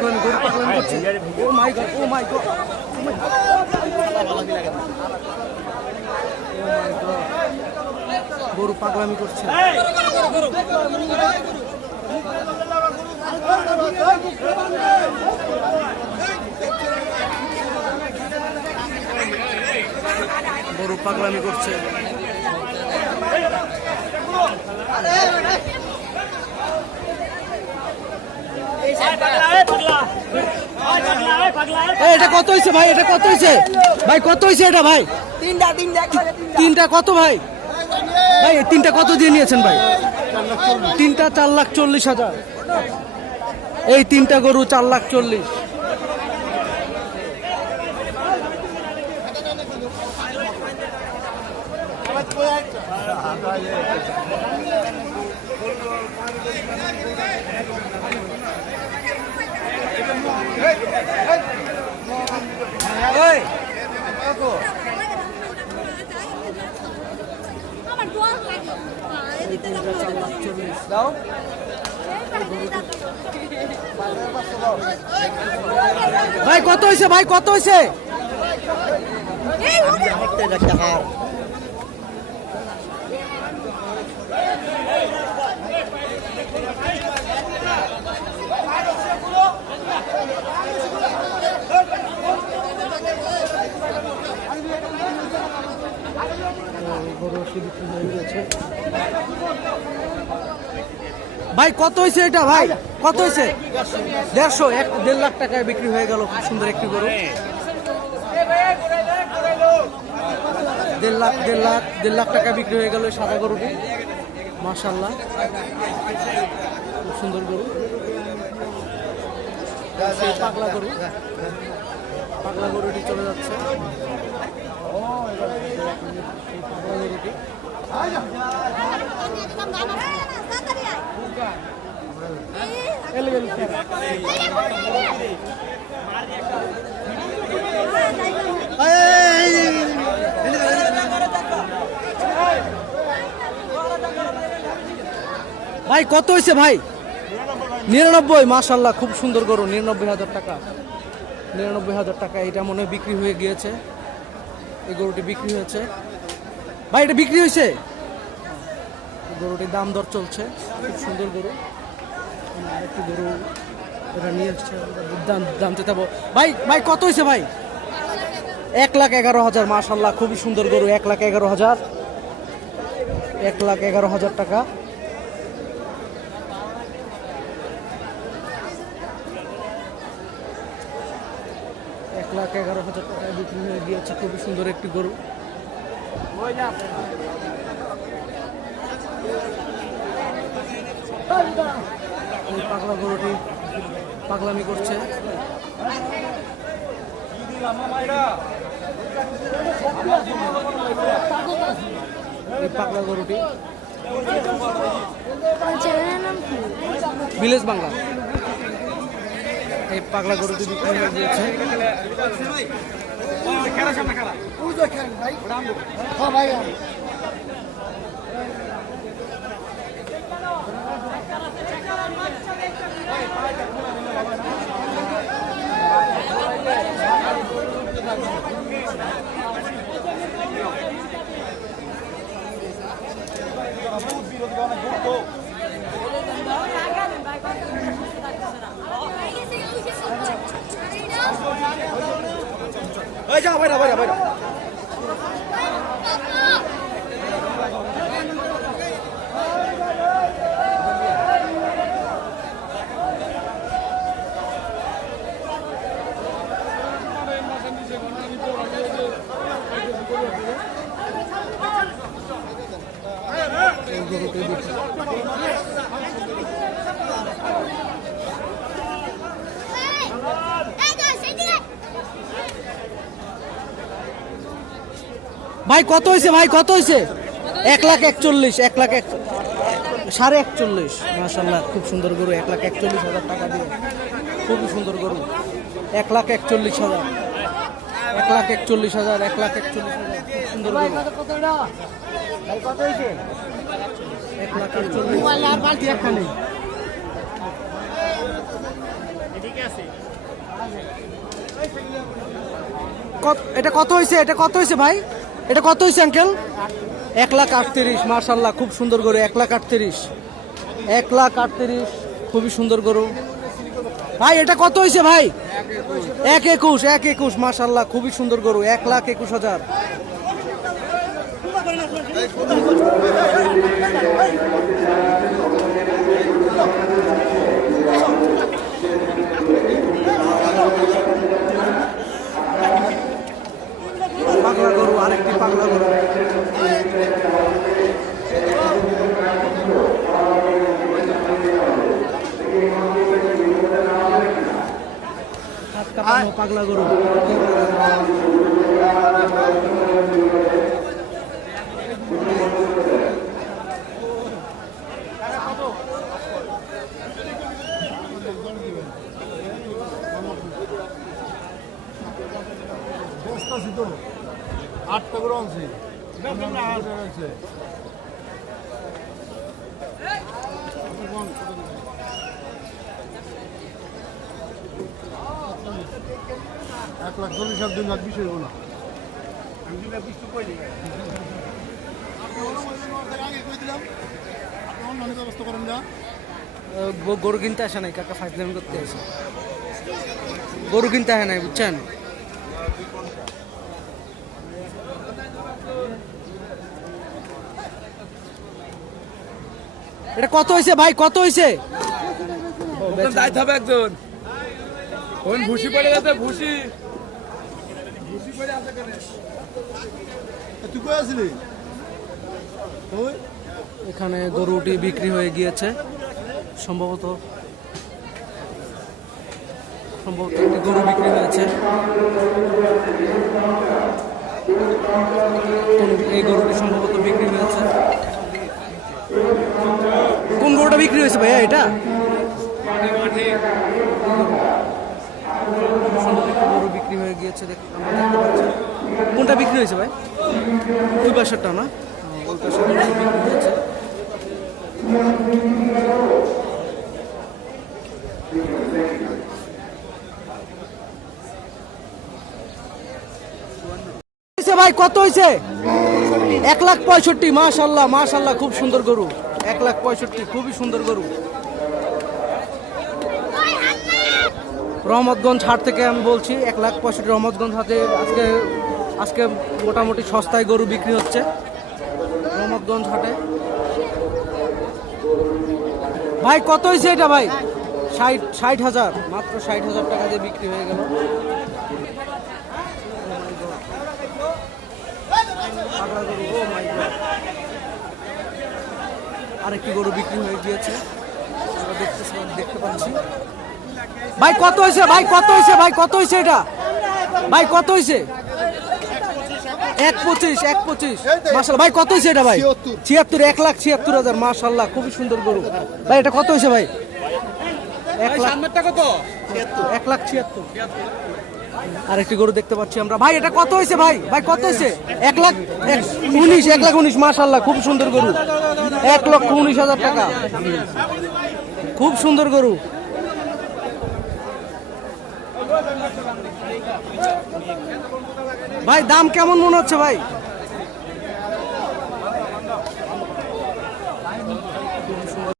পাগলামি গরু পাগলামি করছে। Oh my god oh my god. গরু পাগলামি করছে। গরু পাগলামি করছে। এটা কত হয়েছে ভাই? এটা কত হয়েছে ভাই কত হয়েছে এটা ভাই? তিনটা তিনটা তিনটা। তিনটা কত ভাই? ভাই এই তিনটা কত দিয়ে নিয়েছেন ভাই? তিনটা চার লাখ চল্লিশ হাজার। এই তিনটা গরু চার লাখ চল্লিশ আমার দোয়া লাগে এদিকে চল্লিশ ভাই কত হয়েছে ভাই কত হয়েছে এই ওরে ভাই, কত হয়েছে এটা, ভাই? কত হয়েছে দেড়শো, এক, দেড় লাখ টাকায় বিক্রি হয়ে গেল, খুব সুন্দর একটি গরু। দেড় লাখ দেড় লাখ দেড় লাখ টাকা বিক্রি হয়ে গেল সাদা গরুটি। মাশাল্লাহ খুব সুন্দর গরু। পাগলা গরু। পাগলা গরুটি চলে যাচ্ছে। পাগলা গরুটি। ভাই, কত হয়েছে ভাই? নিরানব্বই মাশাল্লাহ খুব সুন্দর গরু, নিরানব্বই হাজার টাকা। নিরানব্বই হাজার টাকা, এটা মনে বিক্রি হয়ে গিয়েছে। এই গরুটি বিক্রি হয়েছে। ভাই, এটা বিক্রি হয়েছে? গরুটির দাম দর চলছে। খুব সুন্দর গরু। আরেকটি গরু এটা নিয়ে এসছে দাম দাম চেতাবো ভাই ভাই, কত হয়েছে ভাই? এক লাখ এগারো হাজার মাশাল্লাহ খুবই সুন্দর গরু, এক লাখ এগারো হাজার। এক লাখ এগারো হাজার টাকা। এক লাখ এগারো হাজার টাকায় বিক্রি হয়ে গিয়েছে, খুবই সুন্দর একটি গরু। এই পাগলা গরুটি পাগলামি করছে। এই পাগলা গরুটি। ভিলেজ বাংলা। এই পাগলা গরুটি বিক্রি হয়ে গিয়েছে। এই ভাই, কত হয়েছে ভাই, কত হয়েছে? এক লাখ একচল্লিশ, এক লাখ এক সাড়ে একচল্লিশ। মাসাল্লাহ খুব সুন্দর গরু, এক লাখ একচল্লিশ হাজার টাকা দিয়ে। খুবই সুন্দর গরু। এক লাখ একচল্লিশ হাজার। এক লাখ একচল্লিশ হাজার, এক লাখ একচল্লিশ হাজার। খুব সুন্দর এক লাখ একচল্লিশ। কত- এটা কত হয়েছে? এটা কত হয়েছে ভাই? এটা কত হয়েছে আঙ্কেল এক লাখ আটত্রিশ মার্শাল্লাহ খুব সুন্দর গরু এক লাখ আটত্রিশ। এক লাখ আটত্রিশ খুবই সুন্দর গরু। ভাই এটা কত হয়েছে ভাই? এক একুশ এক একুশ মার্শাল্লাহ খুবই সুন্দর গরু এক লাখ একুশ হাজার। আরেকটি পাগলা গরু পাগলা গরু। আটটা করে আনছি। এক লাখ চল্লিশ আর দুই লাখ বিশ হইব না। গরু কিনতে আসে নাই, কাকা ফাইজলাম করতে আসে। গরু কিনতে আসে নাই, বুঝছেন? এটা কত হয়েছে ভাই? কত হয়েছে? যাইতে হবে একজন। কোন ভুসি পড়ে গেছে? ভুসি। তুই কই আসলি? ওই এখানে গরুটি বিক্রি হয়ে গিয়েছে। সম্ভবত সম্ভবত একটি গরু বিক্রি হয়েছে। এই গরুটি সম্ভবত বিক্রি হয়েছে। গরুটা বিক্রি হয়েছে ভাইয়া এটা? বিক্রি হয়ে গিয়েছে কোনটা বিক্রি হয়েছে ভাই? ওই পাশেরটা না? হয়েছে ভাই, কত হয়েছে? এক লাখ পঁয়ষট্টি, মাশাল্লাহ মাশাল্লাহ, খুব সুন্দর গরু। এক লাখ পঁয়ষট্টি, খুবই সুন্দর গরু। রহমতগঞ্জ হাট থেকে আমি বলছি, এক লাখ পঁয়ষট্টি রহমতগঞ্জ হাটে আজকে আজকে মোটামুটি সস্তায় গরু বিক্রি হচ্ছে রহমতগঞ্জ হাটে। ভাই, কত হয়েছে এটা ভাই? ষাট ষাট হাজার, মাত্র ষাট হাজার টাকা দিয়ে বিক্রি হয়ে গেল। পাগলা গরু ও আরেকটি গরু বিক্রি হয়ে গিয়েছে। আমরা দেখতে দেখতে পাচ্ছি। ভাই কত হয়েছে? ভাই কত হয়েছে? ভাই কত হয়েছে এটা? ভাই কত হয়েছে? এক পঁচিশ এক পঁচিশ। মাসাল্লাহ ভাই কত হয়েছে এটা ভাই? ছিয়াত্তর। ছিয়াত্তর এক লাখ ছিয়াত্তর হাজার মাসাল্লাহ খুবই সুন্দর গরু। ভাই এটা কত হয়েছে ভাই? এক লাখ কত? এক লাখ ছিয়াত্তর। আরেকটি গরু দেখতে পাচ্ছি আমরা। ভাই, এটা কত হয়েছে ভাই? ভাই, কত হয়েছে? এক লাখ উনিশ, এক লাখ উনিশ মাসাল্লাহ খুব সুন্দর গরু। এক লক্ষ উনিশ হাজার টাকা। খুব সুন্দর গরু। ভাই, দাম কেমন মনে হচ্ছে ভাই?